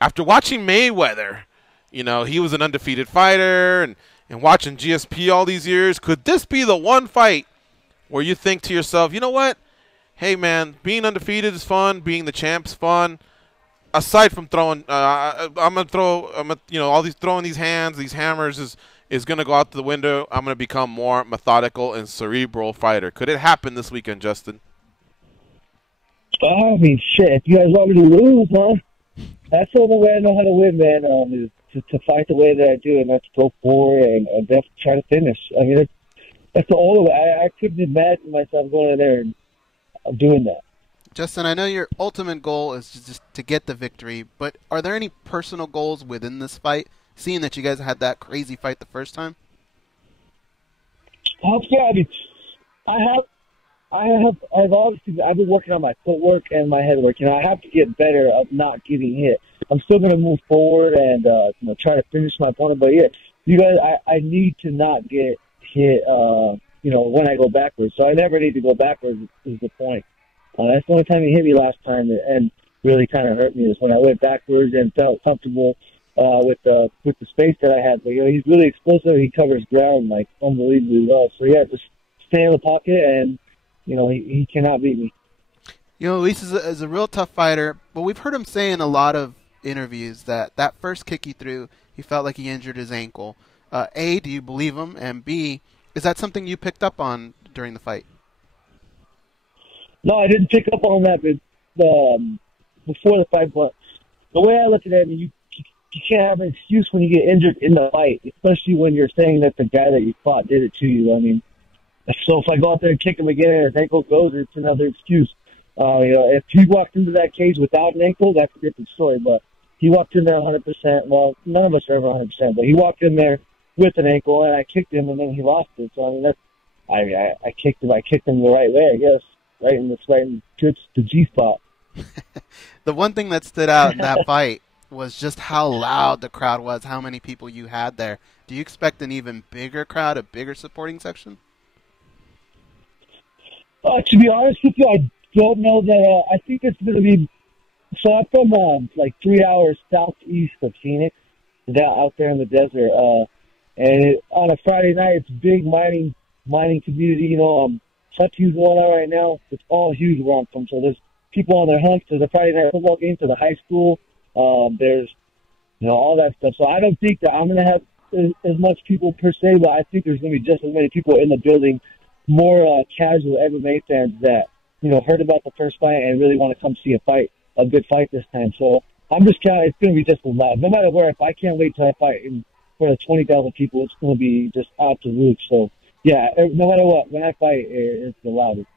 after watching Mayweather, he was an undefeated fighter, and watching GSP all these years, could this be the one fight where you think to yourself, you know what? Hey, man, being undefeated is fun. Being the champ's fun. Aside from throwing, all these throwing these hands, these hammers is going to go out the window. I'm going to become more methodical and cerebral fighter. Could it happen this weekend, Justin? I mean, shit, if you guys want me to lose, huh? That's the only way I know how to win, man, is to fight the way that I do, and that's go forward and definitely try to finish. I mean, that's the only way. I couldn't imagine myself going in there and doing that. Justin, I know your ultimate goal is just to get the victory, but are there any personal goals within this fight, seeing that you guys had that crazy fight the first time? Yeah, I mean, I've been working on my footwork and my head work. I have to get better at not getting hit. I'm still going to move forward and try to finish my opponent. But yeah, you guys, I need to not get hit. When I go backwards, so I never need to go backwards. Is the point? That's the only time he hit me last time and really kind of hurt me is when I went backwards and felt comfortable with the space that I had. But he's really explosive. He covers ground like unbelievably well. So yeah, just stay in the pocket and. He cannot beat me. Luis is a real tough fighter, but we've heard him say in a lot of interviews that first kick he threw, he felt like he injured his ankle. A, do you believe him? And B, is that something you picked up on during the fight? No, I didn't pick up on that before the fight, but the way I look at it, you can't have an excuse when you get injured in the fight, especially when you're saying that the guy that you fought did it to you. I mean, so if I go out there and kick him again and his ankle goes, it's another excuse. If he walked into that cage without an ankle, that's a different story. But he walked in there 100%. Well, none of us are ever 100%, but he walked in there with an ankle, and I kicked him, and then he lost it. So I kicked him. I kicked him the right way, I guess, right in the G spot. The one thing that stood out in that fight was just how loud the crowd was, how many people you had there. Do you expect an even bigger crowd, a bigger supporting section? To be honest with you, I don't know that. I think it's going to be. So I'm from 3 hours southeast of Phoenix, out there in the desert. And on a Friday night, it's a big mining community. Hutty's going on right now. It's all huge where I'm from. So there's people on their hunts. There's a Friday night football game to the high school. There's all that stuff. So I don't think that I'm going to have as much people per se, but I think there's going to be just as many people in the building. More casual MMA fans that heard about the first fight and really want to come see a good fight this time. So I'm just counting. It's going to be just as loud. No matter where, if I can't wait till I fight in front of 20,000 people, it's going to be just out the roof. So yeah, no matter what, when I fight, it's the loudest.